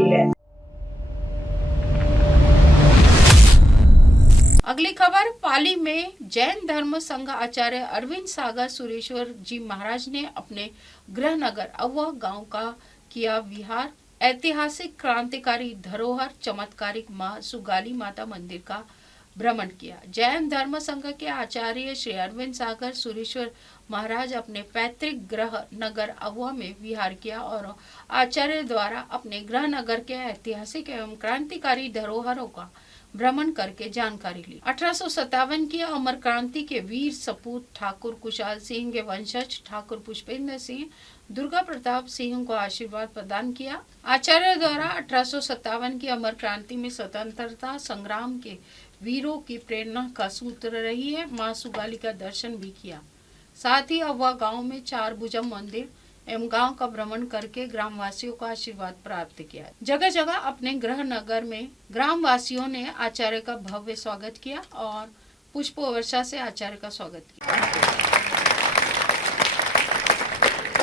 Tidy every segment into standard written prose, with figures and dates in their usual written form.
गई है। अगली खबर, पाली में जैन धर्म संघ आचार्य अरविंद सागर सुरेश्वर जी महाराज ने अपने गृह नगर अव्वा गांव का किया विहार। ऐतिहासिक क्रांतिकारी धरोहर चमत्कारिक मां सुगाली माता मंदिर का भ्रमण किया। जैन धर्म संघ के आचार्य श्री अरविंद सागर सुरेश्वर महाराज अपने पैतृक गृह नगर अव्वा में विहार किया और आचार्य द्वारा अपने गृह नगर के ऐतिहासिक एवं क्रांतिकारी धरोहरों का भ्रमण करके जानकारी ली। 1857 की अमर क्रांति के वीर सपूत ठाकुर कुशाल सिंह के वंशज ठाकुर पुष्पेंद्र सिंह दुर्गा प्रताप सिंह को आशीर्वाद प्रदान किया। आचार्य द्वारा 1857 की अमर क्रांति में स्वतंत्रता संग्राम के वीरों की प्रेरणा का सूत्र रही है। मां सुगाली का दर्शन भी किया। साथ ही अव्वा गांव में 4 भुजा मंदिर एवं गांव का भ्रमण करके ग्रामवासियों का आशीर्वाद प्राप्त किया। जगह जगह अपने गृह नगर में ग्रामवासियों ने आचार्य का भव्य स्वागत किया और पुष्प वर्षा से आचार्य का स्वागत किया।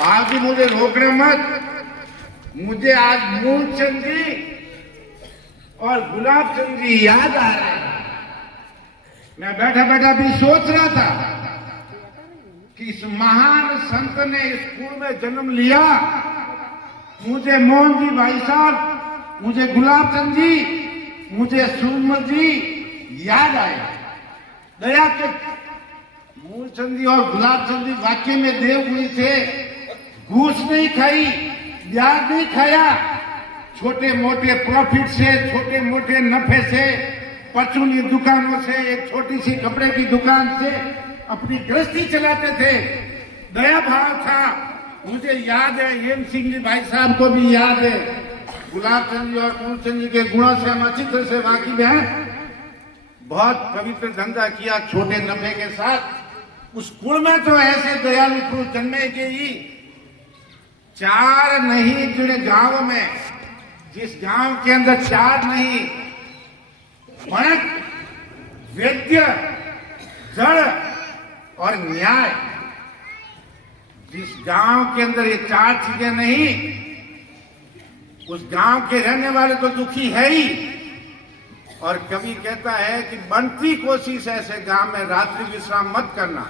आज मुझे रोकना मत, मुझे आज मूलचंद जी और गुलाब चंद जी याद आ रहे हैं। मैं बैठा बैठा भी सोच रहा था कि इस महान संत ने इस कुल में जन्म लिया। मुझे मोहन जी भाई साहब, मुझे गुलाब चंद जी, मुझे सुरमल जी याद आए। दया के मूलचंद जी और गुलाब चंद जी वाकई में देवगुणी थे। घूस नहीं खाई, ब्याज नहीं खाया। छोटे मोटे प्रॉफिट से, छोटे मोटे नफे से, परचूनी दुकानों से, एक छोटी सी कपड़े की दुकान से अपनी गृहस्थी चलाते थे। दया भाव था। मुझे याद है, हेम सिंह जी भाई साहब को भी याद है। गुलाब चंद जी और मूलचंद जी के गुणों से हम अच्छी तरह से वाकिफ हैं। बहुत पवित्र धंधा किया छोटे नफे के साथ। उस कुल में तो ऐसे दयालु पुरुष जन्मे के ही 4 नहीं जुड़े गांव में, जिस गांव के अंदर 4 नहीं, वणक, वैद्य, जड़ और न्याय, जिस गांव के अंदर ये 4 चीजें नहीं, उस गांव के रहने वाले तो दुखी है ही। और कवि कहता है कि बनती कोशिश ऐसे गांव में रात्रि विश्राम मत करना।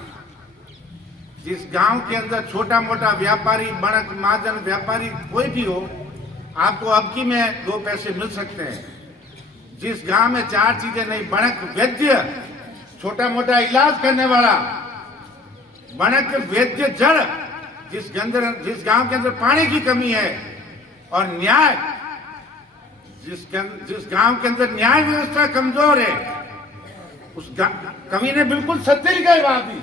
जिस गांव के अंदर छोटा मोटा व्यापारी, बणक, महाजन व्यापारी कोई भी हो, आपको अबकी में 2 पैसे मिल सकते हैं। जिस गांव में 4 चीजें नहीं, बणक, वैद्य, छोटा मोटा इलाज करने वाला, बणक, वैद्य, जड़, जिस गांव के अंदर पानी की कमी है, और न्याय, जिस गांव के अंदर न्याय व्यवस्था कमजोर है, उस कवि ने बिल्कुल सत्य लिखा है। वहां भी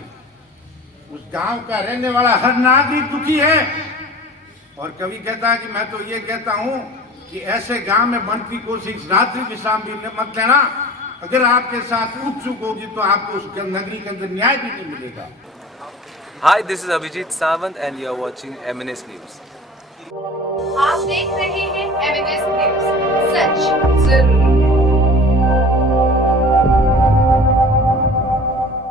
उस गांव का रहने वाला हर नागरिक दुखी है। और कवि कहता है कि मैं तो ये कहता हूं कि ऐसे गांव में बनती कोशिश रात्रि विश्राम भी मत लेना। अगर आपके साथ उठ चूक होगी तो आपको उस नगरी के अंदर न्याय भी नहीं मिलेगा। Hi, this is Abhijit Sawant and you are watching MNS News. आप देख रहे हैं MNS न्यूज, सच जरूर।